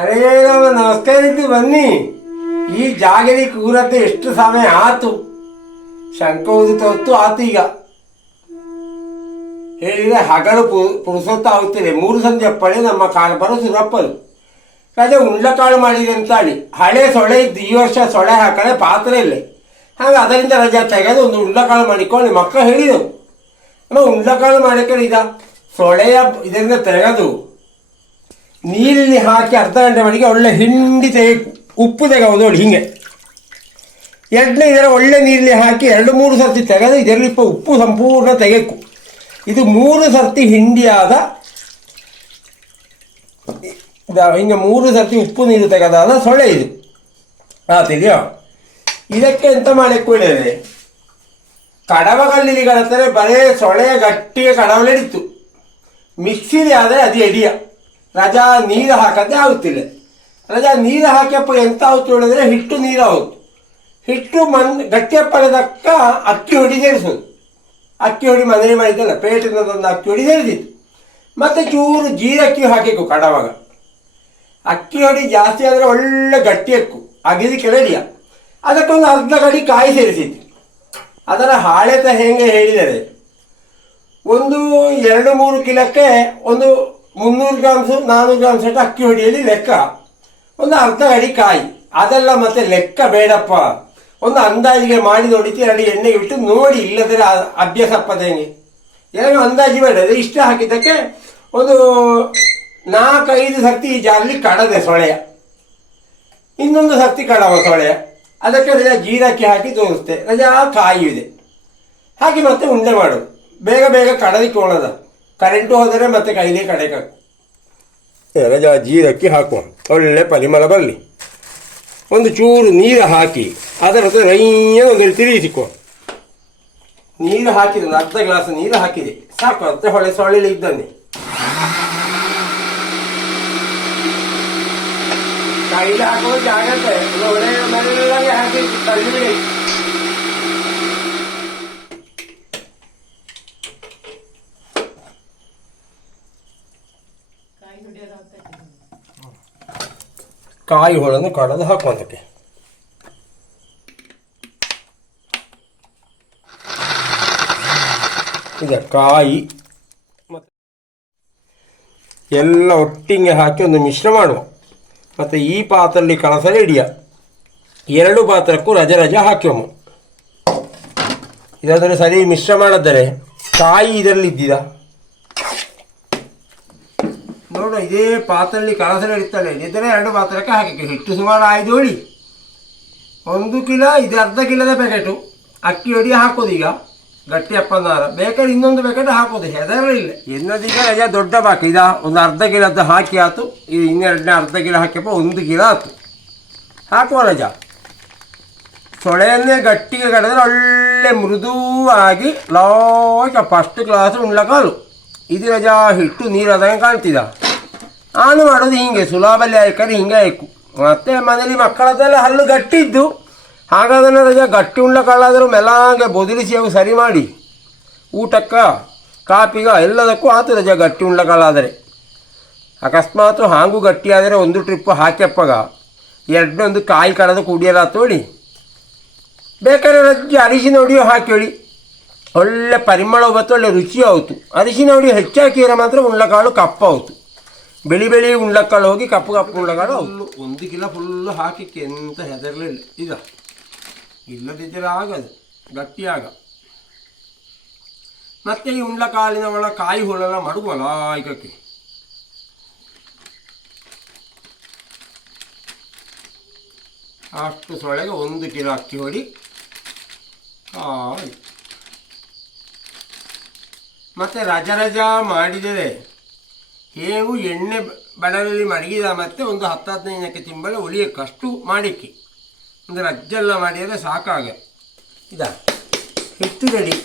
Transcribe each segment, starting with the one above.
ಅರೇ ರಾಮ ನಮಸ್ಕಾರ ಇದ್ದು ಬನ್ನಿ. ಈ ಜಾಗಲಿ ಕೂರತ್ತೆ ಎಷ್ಟು ಸಮಯ ಆತು? ಶಂಕ ಉದಿತ ಹೊತ್ತು ಆತು ಈಗ. ಹೇಳಿದ್ರೆ ಹಗಲು ಪು, ಪುರುಸೊತ್ತ ಆಗುತ್ತಿದೆ. ಮೂರು ಸಂಜೆ ಅಪ್ಪಳೆ ನಮ್ಮ ಕಾಲಪರ ಸುರಪ್ಪರು ರಾಜ ಉಂಡ್ಲಕಾಳು ಮಾಡಿದೆ ಅಂತಾಳಿ. ಹಳೆ ಸೊಳೆ ಇದ್ದು ಈ ವರ್ಷ ಸೊಳೆ ಹಾಕಳೆ ಪಾತ್ರ ಇಲ್ಲ. ಹಾಗೆ ಅದರಿಂದ ರಜೆ ತೆಗೆದು ಒಂದು ಉಂಡ್ಲಕಾಳು ಮಾಡಿಕೊಂಡು ಮಕ್ಕಳು ಹೇಳಿದವು ಅಮ್ಮ, ಉಂಡ್ಲಕಾಳು ಮಾಡಿಕೊಂಡು ಇದ ಸೊಳೆಯ ಇದರಿಂದ ತೆಗೆದು ನೀರಲ್ಲಿ ಹಾಕಿ ಅರ್ಧ ಗಂಟೆ ಮಟ್ಟಿಗೆ ಒಳ್ಳೆ ಹಿಂಡಿ ತೆಗೆ, ಉಪ್ಪು ತೆಗೆದು ನೋಡಿ ಹಿಂಗೆ. ಎರಡನೇ ಇದರ ಒಳ್ಳೆ ನೀರಲ್ಲಿ ಹಾಕಿ ಎರಡು ಮೂರು ಸರ್ತಿ ತೆಗೆದು ಇದರಲ್ಲಿ ಉಪ್ಪು ಸಂಪೂರ್ಣ ತೆಗೆಕು. ಇದು ಮೂರು ಸರ್ತಿ ಹಿಂಡಿಯಾದ ಹಿಂಗೆ ಮೂರು ಸರ್ತಿ ಉಪ್ಪು ನೀರು ತೆಗೆದಾದ ಸೊಳ್ಳೆ ಇದು. ಆತಿದೆಯೋ? ಇದಕ್ಕೆ ಎಂತ ಮಾಡಲಿಕ್ಕೆ ಹೇಳಿದ್ರೆ ಕಡವ ಕಲ್ಲಿಗಳ ಹತ್ರ ಬರೇ ಸೊಳೆಯ ಗಟ್ಟಿಗೆ ಕಡವಲಿಡಿತ್ತು. ಮಿಕ್ಸಿಲಿ ಆದರೆ ಅದು ಎಡಿಯ. ರಜಾ ನೀರು ಹಾಕದೇ ಆಗುತ್ತಿಲ್ಲ. ರಜಾ ನೀರು ಹಾಕ್ಯಪ್ಪ ಎಂತ ಆಗುತ್ತೆ ಹೇಳಿದ್ರೆ ಹಿಟ್ಟು ನೀರು ಆಗುತ್ತೆ ಹಿಟ್ಟು ಮನ್, ಗಟ್ಟಿ ಪಡೆದಕ್ಕ ಅಕ್ಕಿ ಹೊಡಿ ಸೇರಿಸೋದು ಅಕ್ಕಿ ಹೊಡಿ ಮನೆ ಮಾಡಿದ್ದಲ್ಲ ಪೇಟಿನದೊಂದು ಅಕ್ಕಿ ಹೊಡಿ ಸೇರಿಸಿತ್ತು ಮತ್ತೆ ಚೂರು ಜೀರಕ್ಕಿ ಹಾಕಿಕ್ಕು ಕಡವಾಗ. ಅಕ್ಕಿ ಹೊಡಿ ಜಾಸ್ತಿ ಆದರೆ ಒಳ್ಳೆ ಗಟ್ಟಿ ಅಕ್ಕು ಅಗಿದು ಕೆಳಡಿಯ ಅದಕ್ಕೊಂದು ಅರ್ಧ ಗಡಿ ಕಾಯಿ ಸೇರಿಸಿತ್ತು ಅದರ ಹಾಳೆತ ಹೇಗೆ ಹೇಳಿದರೆ, ಒಂದು ಎರಡು ಮೂರು ಕಿಲಕ್ಕೆ ಒಂದು ಮುನ್ನೂರು ಗ್ರಾಮ್ಸು ನಾನ್ನೂರು ಗ್ರಾಮ್ಸ್ ಅಷ್ಟು ಅಕ್ಕಿ ಹೊಡಿಯಲ್ಲಿ ಲೆಕ್ಕ. ಒಂದು ಅರ್ಧ ಅಡಿ ಕಾಯಿ. ಅದೆಲ್ಲ ಮತ್ತೆ ಲೆಕ್ಕ ಬೇಡಪ್ಪ. ಒಂದು ಅಂದಾಜಿಗೆ ಮಾಡಿ ನೋಡಿತಿ ಎರಡು ಎಣ್ಣೆ ಇಟ್ಟು ನೋಡಿ ಇಲ್ಲದ್ರೆ ಅಭ್ಯಾಸ ಅಪ್ಪದಂಗೆ ಏನೋ ಅಂದಾಜಿ ಬೇಡ. ಇಷ್ಟ ಹಾಕಿದ್ದಕ್ಕೆ ಒಂದು ನಾಲ್ಕೈದು ಸರ್ತಿ ಈ ಜಾರಲ್ಲಿ ಕಡದೆ ಸೊಳೆಯ ಇನ್ನೊಂದು ಸರ್ತಿ ಕಡವ ಸೊಳೆಯ ಅದಕ್ಕೆ ರಜಾ ಜೀರಕ್ಕೆ ಹಾಕಿ ತೋರಿಸ್ತೆ. ರಜಾ ಕಾಯಿದೆ ಹಾಗೆ ಮತ್ತೆ ಉಂಡೆ ಮಾಡು. ಬೇಗ ಬೇಗ ಕಡದಿಕೊಳ್ಳೋದ ಕರೆಂಟು ಹೋದರೆ ಮತ್ತೆ ಕೈಲೇ ಕಡೆಕಾಕು ರಜಾ ಜೀರಕ್ಕೆ ಹಾಕುವ. ಒಳ್ಳೆ ಪರಿಮಳ ಬರಲಿ. ಒಂದು ಚೂರು ನೀರು ಹಾಕಿ, ಅದರ ಹತ್ರ ರೈಯ ಒಂದು ತಿರುಗಿಸಿಕೊ ನೀರು ಹಾಕಿದೆ ಅರ್ಧ ಗ್ಲಾಸ್ ನೀರು ಹಾಕಿದೆ. ಸಾಕು, ಅರ್ಧ ಹೊಳೆ ಸೊಳ್ಳೆ ಇದ್ದಾನೆ ಕೈಲಿ ಹಾಕುವ ಜಾಗ್ರತೆ ಹಾಕಿ ತಳ್ಳಿಬಿಡಿ ಕಾಯಿ ಹೋಳನ್ನು ಕಡದು ಹಾಕುವಂತಕ್ಕೆ. ಈಗ ಕಾಯಿ ಮತ್ತು ಎಲ್ಲ ಒಟ್ಟಿಗೆ ಹಾಕಿ ಒಂದು ಮಿಶ್ರ ಮಾಡುವ. ಮತ್ತು ಈ ಪಾತ್ರೆಯಲ್ಲಿ ಕಳಸ ಹಿಡಿಯ ಎರಡು ಪಾತ್ರಕ್ಕೂ ರಜ ರಜ ಹಾಕಿವಮ್ಮ ಇದಾದರೆ ಸರಿ ಮಿಶ್ರ ಮಾಡಿದರೆ ಕಾಯಿ ಇದರಲ್ಲಿ ಇದ್ದಿದ ನೋಡು, ಇದೇ ಪಾತ್ರೆಯಲ್ಲಿ ತಲೆ ಇದ್ದರೆ ಎರಡು ಪಾತ್ರಕ್ಕೆ ಹಾಕಿ ಹಿಟ್ಟು ಸುಮಾರು ಐದು ಹೊಡಿ ಒಂದು ಕಿಲೋ, ಇದು ಅರ್ಧ ಕಿಲೋದ ಪ್ಯಾಕೆಟು ಅಕ್ಕಿ ಹೊಡಿ ಹಾಕೋದು ಈಗ. ಗಟ್ಟಿ ಅಪ್ಪನಾರ ಬೇಕಾದ್ರೆ ಇನ್ನೊಂದು ಪ್ಯಾಕೆಟ್ ಹಾಕೋದು. ಹೆದರಲಿಲ್ಲ ಇಲ್ಲ. ಎನ್ನದೀಗ ರಜಾ ದೊಡ್ಡ ಬಾಕಿ ಇದು ಒಂದು ಅರ್ಧ ಕಿಲೋದ್ದು ಹಾಕಿ ಆತು. ಇದು ಇನ್ನೆರಡನೇ ಅರ್ಧ ಕಿಲೋ ಹಾಕಿಯಪ್ಪ ಒಂದು ಕಿಲೋ ಆತು. ಹಾಕುವ ರಜಾ. ಸೊಳೆಯನ್ನೇ ಗಟ್ಟಿಗೆ ಕಡಿದ್ರೆ ಒಳ್ಳೆ ಮೃದುವಾಗಿ ಲಾಯ್ಕ ಫಸ್ಟ್ ಕ್ಲಾಸ್ ಉಣ್ಲಕಾಲು. ಇದು ರಜಾ, ಹಿಟ್ಟು ನೀರು ಅದಂಗೆ ಕಾಣ್ತಿದ. ನಾನು ಮಾಡೋದು ಹಿಂಗೆ ಸುಲಾಭಲ್ಲಿ ಆಯ್ಕರೆ ಹಿಂಗೆ ಆಯ್ಕು. ಮತ್ತೆ ಮನೇಲಿ ಮಕ್ಕಳದೆಲ್ಲ ಹಲ್ಲು ಗಟ್ಟಿದ್ದು. ಹಾಗಾದ್ರೆ ರಜೆ ಗಟ್ಟಿ ಉಣ್ಲಕ್ಕಾಳಾದರೂ ಮೆಲಾಂಗೆ ಬದಲಿಸಿ ಅವು ಸರಿ ಮಾಡಿ. ಊಟಕ್ಕ, ಕಾಪಿಗ ಎಲ್ಲದಕ್ಕೂ ಆತು ರಜೆ ಗಟ್ಟಿ ಉಣ್ಲಕ್ಕಾಳಾದರೆ ಅಕಸ್ಮಾತ್ ಹಾಂಗೂ ಗಟ್ಟಿಯಾದರೆ ಒಂದು ಟ್ರಿಪ್ ಹಾಕ್ಯಪ್ಪಗ. ಎರಡೊಂದು ಕಾಯಿ ಕಡದು ಕುಡಿಯಲ್ಲ ತೋಳಿ. ಬೇಕಾದ್ರೆ ರಜೆ ಅರಿಶಿನ ಹೊಡಿಯೋ ಹಾಕೇಳಿ ಒಳ್ಳೆ ಪರಿಮಳ ಬತ್ತು ಒಳ್ಳೆ ರುಚಿ ಆಯಿತು ಅರಿಶಿನ ಹೊಡಿ ಹೆಚ್ಚಾಕಿದ್ರೆ ಮಾತ್ರ ಉಂಡ್ಲಕಾಳು ಕಪ್ಪ ಆಯ್ತು ಬೆಳಿ ಬೆಳಿ ಉಂಡಕ್ಕಳು ಹೋಗಿ ಕಪ್ಪು ಕಪ್ಪು ಉಂಡಗಳು ಫುಲ್ಲು ಒಂದು ಕಿಲೋ ಫುಲ್ಲು ಹಾಕಿಕ್ಕೆ ಎಂತ ಹೆದರಲಿಲ್ಲ ಈಗ ಇಲ್ಲದಿದ್ದರೆ ಆಗದು, ಗಟ್ಟಿ ಆಗ. ಮತ್ತೆ ಈ ಉಂಡ್ಲಕಾಳಿನ ಒಳ ಕಾಯಿ ಹುಳೆಲ್ಲ ಮಡುವಲ್ಲ ಈಗಕ್ಕೆ. ಅಷ್ಟು ಸೊಳೆಗೆ ಒಂದು ಕಿಲೋ ಅಕ್ಕಿ ಹೊಡಿ. ಆಯ್ತು. ಮತ್ತೆ ರಜ ರಜ ಮಾಡಿದರೆ ಹೇವು, ಎಣ್ಣೆ ಬಡಲಲ್ಲಿ ಮಡಗಿದ ಮತ್ತೆ ಒಂದು ಹತ್ತು ಹದಿನೈದಕ್ಕೆ ತಿಂಬಳೆ ಉಳಿಯಕ್ಕೆ ಅಷ್ಟು ಮಾಡಿಕ್ಕಿ. ಅಂದರೆ ಅಜ್ಜೆಲ್ಲ ಮಾಡಿದರೆ ಸಾಕಾಗ. ಇದ, ಹಿಟ್ಟು ರೆಡಿ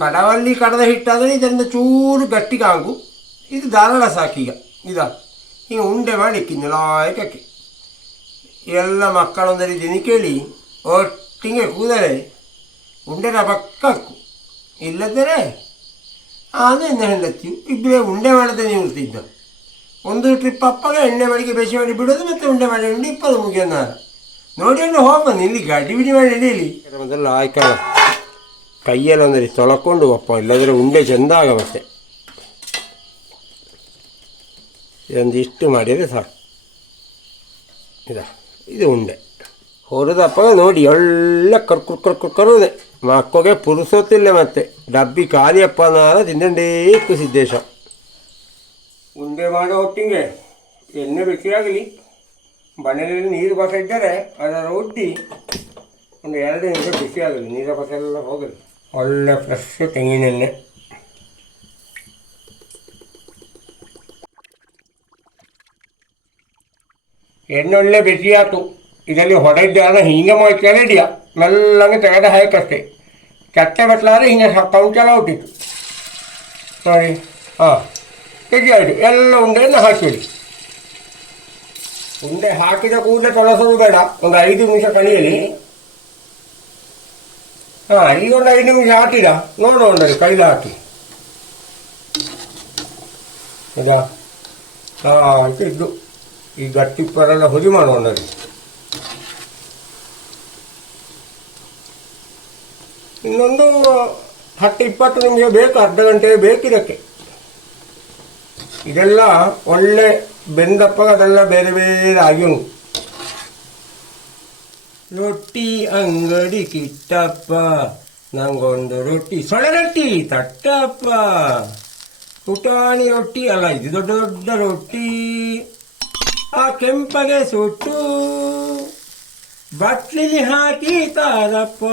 ಕಡವಲ್ಲಿ ಕಡದ ಹಿಟ್ಟಾದರೆ ಇದರಿಂದ ಚೂರು ಗಟ್ಟಿಗಾಗು ಇದು ಧಾರಾಳ ಸಾಕೀಗ ಇದ ಈಗ ಉಂಡೆ ಮಾಡಿಕ್ಕಿ ನೆಲಾಯಕಕ್ಕೆ ಎಲ್ಲ ಮಕ್ಕಳೊಂದರಿ ದಿನ ಕೇಳಿ ಒಟ್ಟಿಗೆ ಕೂದರೆ ಉಂಡೆ ಪಕ್ಕಕ್ಕು. ಇಲ್ಲದರೆ ಆದ ಹೆಂಡತಿ ಇಬ್ಬರೇ ಉಂಡೆ ಮಾಡದೆ ನಿಲ್ತಿದ್ದ ಒಂದು ಟ್ರಿಪ್ ಅಪ್ಪಾಗ ಎಣ್ಣೆ ಮಾಡಿಗೆ ಬೆಸಿ ಮಾಡಿ ಬಿಡೋದು ಮತ್ತೆ ಉಂಡೆ ಮಾಡಿ ಉಂಡೆ ಇಪ್ಪದು ಮುಗಿಯೋಣ ನೋಡಿ ಅಂದ್ರೆ ಹೋಗ್ಬಂದು ಇಲ್ಲಿ ಗಾಡಿ ಬಿಡಿ ಮಾಡಿ ಹಿಡೀಲಿ ಮೊದಲು ಆಯ್ಕ ಕೈಯಲ್ಲಿ ಒಂದ್ರಿ ತೊಳ್ಕೊಂಡು ಅಪ್ಪ ಇಲ್ಲದ್ರೆ ಉಂಡೆ ಚೆಂದ ಆಗ ಮತ್ತೆ. ಇದೊಂದಿಷ್ಟು ಮಾಡಿದರೆ ಸಾಕು. ಇದ, ಇದು ಉಂಡೆ. ಹೊರದಪ್ಪ ನೋಡಿ ಒಳ್ಳೆ ಕರ್ಕುರ್ ಕರ್ಕುರ್ ಕರುವುದೇ ಮಕ್ಕಳಿಗೆ ಪುರುಸೊತ್ತಿಲ್ಲ ಮತ್ತೆ. ಡಬ್ಬಿ ಖಾಲಿಯಪ್ಪ ನಾರ ತಿಂದಂಡೇ ಸಿದ್ದೇಶ ಉಂಡೆ ಮಾಡೋ ಹೊತ್ತಿಗೆ ಎಣ್ಣೆ ಬಿಸಿಯಾಗಲಿ ಮನೆಯಲ್ಲಿ ನೀರು ಬಸ ಇದ್ದರೆ ಅದರ ಒಡ್ಡಿ ಒಂದು ಎರಡು ನಿಮಿಷ ಬಿಸಿ ಆಗಲಿ ನೀರ ಬಸ ಎಲ್ಲ ಹೋಗಲಿ. ಒಳ್ಳೆ ಫ್ರೆಶ್ ತೆಂಗಿನೆಣ್ಣೆ ಎಣ್ಣೆ. ಒಳ್ಳೆ ಬಿಸಿ ಆಯ್ತು ಇದರಲ್ಲಿ ಹೊಡೆದಾದ ಹಿಂಗೆ ಹಿಡಿಯ ಮೆಲ್ಲಂಗೆ ತೆಗೆದು ಹಾಕಷ್ಟೇ. ಚಟ್ಟೆ ಬಟ್ಲಾದ್ರೆ ಹಿಂಗೆ ಕೌಂಟೆಲ್ಲ ಹುಟ್ಟಿತ್ತು. ನೋಡಿ ಹಾಂ. ಬಿಸಿ ಆಯಿತು. ಎಲ್ಲ ಉಂಡೆಯನ್ನು ಹಾಕಿಬಿಡಿ ಉಂಡೆ ಹಾಕಿದ ಕೂಡಲೇ ತೊಳಸೋದು ಬೇಡ. ಒಂದು ಐದು ನಿಮಿಷ ಕಳಿಯಲಿ. ಹಾಂ, ಈಗ ಒಂದು ಐದು ನಿಮಿಷ ಹಾಕಿದ. ನೋಡೋಣ ಕೈಲಿ ಹಾಕಿ. ಹೌದಾ ಹಾಂ ಇದ್ದು ಈ ಗಟ್ಟಿ ಪರೆಲ್ಲ ಹುಡಿ ಮಾಡೋಣ ಇನ್ನೊಂದು ಹತ್ತು ಇಪ್ಪತ್ತು ನಿಮಗೆ ಬೇಕು, ಅರ್ಧ ಗಂಟೆ ಬೇಕಿದಕ್ಕೆ ಇದೆಲ್ಲ ಒಳ್ಳೆ ಬೆಂದಪ್ಪ, ಅದೆಲ್ಲ ಬೇರೆ ಬೇರೆ ಆಗಿ ಉಂಟು ರೊಟ್ಟಿ ಅಂಗಡಿ ಕಿಟ್ಟಪ್ಪ, ನಂಗೊಂದು ರೊಟ್ಟಿ ಸೊಳೆ ರೊಟ್ಟಿ ತಟ್ಟಪ್ಪ. ಪುಟಾಣಿ ರೊಟ್ಟಿ ಅಲ್ಲ, ಇದು ದೊಡ್ಡ ದೊಡ್ಡ ರೊಟ್ಟಿ. ಆ ಕೆಂಪಗೆ ಸುಟ್ಟು. ಬಟ್ಲಿಲಿ ಹಾಕಿ ತಾರಪ್ಪ.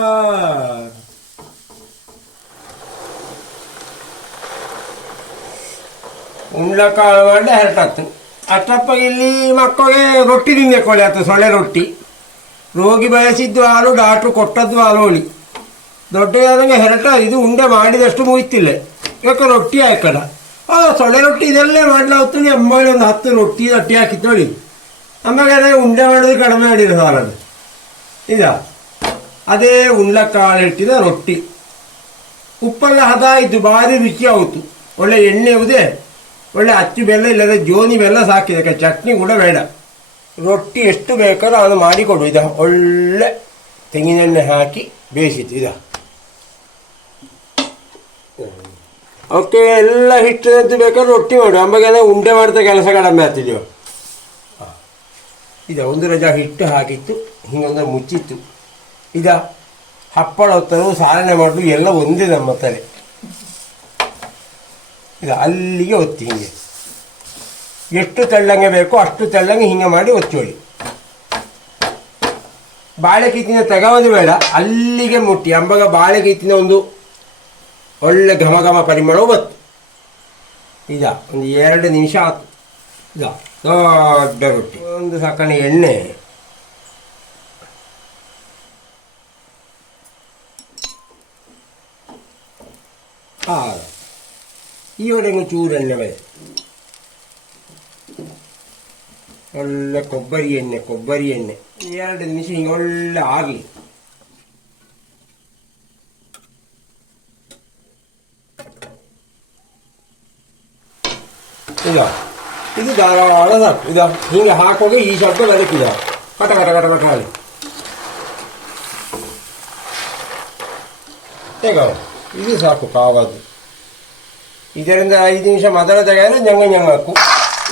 ಉಂಡ್ಲಕಾಳು ಮಾಡಿ ಹರಟತ್ತು. ಅಷ್ಟಪ್ಪ ಇಲ್ಲಿ ಮಕ್ಕಳಿಗೆ ರೊಟ್ಟಿ ತಿನ್ಬೇಕು ಆಯ್ತು ಸೊಳ್ಳೆ ರೊಟ್ಟಿ. ರೋಗಿ ಬಯಸಿದ್ದು ಹಾಲು, ಡಾಕ್ಟ್ರು ಕೊಟ್ಟದ್ದು ಹಾಲು ಹೋಳಿ ದೊಡ್ಡದಾದಂಗೆ ಹೆರಟ, ಇದು ಉಂಡೆ ಮಾಡಿದಷ್ಟು ಮುಗಿತಿಲ್ಲ. ಇವತ್ತು ರೊಟ್ಟಿ ಹಾಕಲ್ಲ ಆ, ಸೊಳ್ಳೆ ರೊಟ್ಟಿ ಇದೆಲ್ಲ ಮಾಡ್ಲಾಗ್ತೀನಿ ಅಮ್ಮಲ್ಲಿ ಒಂದು ಹತ್ತು ರೊಟ್ಟಿ ರೊಟ್ಟಿ ಹಾಕಿತ್ತೋಳಿ ಆಮೇಲೆ ಉಂಡೆ ಮಾಡೋದು ಕಡಿಮೆ ಮಾಡಿರೋ ಸಾಲದು ಇದ ಅದೇ ಉಂಡ್ಲಕಾಳು ಇಟ್ಟಿದ ರೊಟ್ಟಿ. ಉಪ್ಪೆಲ್ಲ ಹದ ಇದ್ದು ಭಾರಿ ರುಚಿ ಆಯಿತು ಒಳ್ಳೆ ಎಣ್ಣೆ ಉದೇ. ಒಳ್ಳೆ ಅಚ್ಚು ಬೆಲ್ಲ ಇಲ್ಲದೆ ಜೋನಿ ಬೆಲ್ಲ ಸಾಕಿದೆ ಚಟ್ನಿ ಕೂಡ ಬೇಡ. ರೊಟ್ಟಿ ಎಷ್ಟು ಬೇಕಾದ್ರೂ ಅದು ಮಾಡಿಕೊಡು. ಇದ ಒಳ್ಳೆ ತೆಂಗಿನೆಣ್ಣೆ ಹಾಕಿ ಬೇಯಿಸಿತ್ತು ಇದು. ಓಕೆ, ಎಲ್ಲ ಹಿಟ್ಟಿನದ್ದು ಬೇಕಾದ್ರೆ ರೊಟ್ಟಿ ಮಾಡು. ಅಂಬಾಗೆಲ್ಲ ಉಂಡೆ ಮಾಡಿದ ಕೆಲಸ ಕಡಿಮೆ ಆಗ್ತಿದ್ಯೋ. ಇದು ಒಂದು ರಜಾ ಹಿಟ್ಟು ಹಾಕಿತ್ತು ಹಿಂಗೊಂದು ಮುಚ್ಚಿತ್ತು. ಇದ ಹಪ್ಪಳ ಹೊತ್ತರು ಸಾಲನೆ ಮಾಡೋದು ಎಲ್ಲ ಒಂದೇ ನಮ್ಮ ತಲೆ ಇದು ಅಲ್ಲಿಗೆ ಒತ್ತಿ ಹಿಂಗೆ. ಎಷ್ಟು ತೆಳ್ಳಂಗೆ ಬೇಕೋ ಅಷ್ಟು ತೆಳ್ಳಂಗೆ ಹಿಂಗೆ ಮಾಡಿ ಒತ್ತೋಳಿ ಬಾಳೆ ಕೀತಿನ ತೆಗವದು ಬೇಡ, ಅಲ್ಲಿಗೆ ಮುಟ್ಟಿ. ಅಂಬಾಗ ಬಾಳೆ ಕೀತಿನ ಒಂದು ಒಳ್ಳೆ ಘಮ ಘಮ ಪರಿಮಳವು ಬತ್ತು ಇದ, ಒಂದು ಎರಡು ನಿಮಿಷ ಆತು. ಇದ, ದೊಡ್ಡ ರೊಟ್ಟಿ. ಒಂದು ಸಾಕಣೆ ಎಣ್ಣೆ. ಆ ಈ ಒಡೆಗೆ ಚೂರು ಎಣ್ಣೆ ಮೇಲೆ ಒಳ್ಳೆ ಕೊಬ್ಬರಿ ಎಣ್ಣೆ ಕೊಬ್ಬರಿ ಎಣ್ಣೆ ಎರಡು ನಿಮಿಷ ಹಿಂಗೆ ಒಳ್ಳೆ ಆಗಲಿ ಇದ ಇದು ಧಾರಾಳ ಸಾಕು ಇದ ಹಿಂಗೆ ಹಾಕೋಗಿ ಈ ಸ್ವಲ್ಪ ಬದುಕಿದ ಕಟ ಕಟ ಕಟ ಕಟ ಹಾಗೆ ಹೇಗ ಇದು ಸಾಕು ಕಾವಾದು ಇದರಿಂದ ಐದು ನಿಮಿಷ ಮೊದಲ ತೆಗೆದರೆ ಜಂಗ ಜಂಗ ಹಾಕು.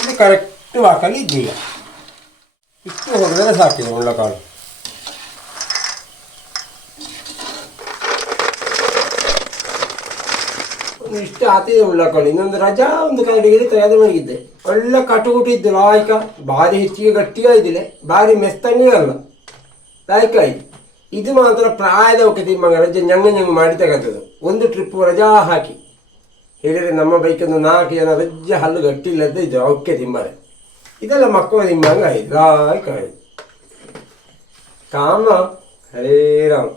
ಇದು ಕರೆಕ್ಟ್ ಹಾಕಲು ಇದ್ದೀಗ ಇಷ್ಟು ಹೊಡೆದರೆ ಸಾಕಿದೆ ಉಳ್ಳಕಾಳು ಇಷ್ಟು ಆತಿದೆ ಉಳ್ಳಕಾಳು ಇನ್ನೊಂದು ರಜಾ ಒಂದು ಕನ್ನಡಿಗೆ ತೆಗೆದು ಮಾಡಿದ್ದೆ. ಒಳ್ಳೆ ಕಟುಗುಟ್ಟಿದ್ದು ಲಾಯ್ಕ. ಭಾರಿ ಹೆಚ್ಚಿಗೆ ಗಟ್ಟಿಯಾಗಿದ್ದಿಲ್ಲ ಭಾರಿ ಮೆಸ್ತಂಗೆ ಅಲ್ಲ ಲಾಯ್ಕಾಯಿ ಇದು ಮಾತ್ರ ಪ್ರಾಯದ ತಿಮ್ಮ ರಜೆ ಜಂಗ ಜಂಗ ಮಾಡಿ ತೆಗೆದದು ಒಂದು ಟ್ರಿಪ್ ರಜಾ ಹಾಕಿ. ಹೇಳಿದ್ರೆ ನಮ್ಮ ಬೈಕನ್ನು ನಾಲ್ಕು ಜನ ರಜ್ಜ ಹಲ್ಲು ಗಟ್ಟಿಲ್ಲದ ಇದು ಅವಕ್ಕೆ ತಿಮ್ಮರೆ ಇದೆಲ್ಲ ಮಕ್ಕಳು ತಿಮ್ಮಂಗ ಆಯ್ತು ಆಯ್ತು ಕಾಮ, ಹರೇ ರಾಮ್.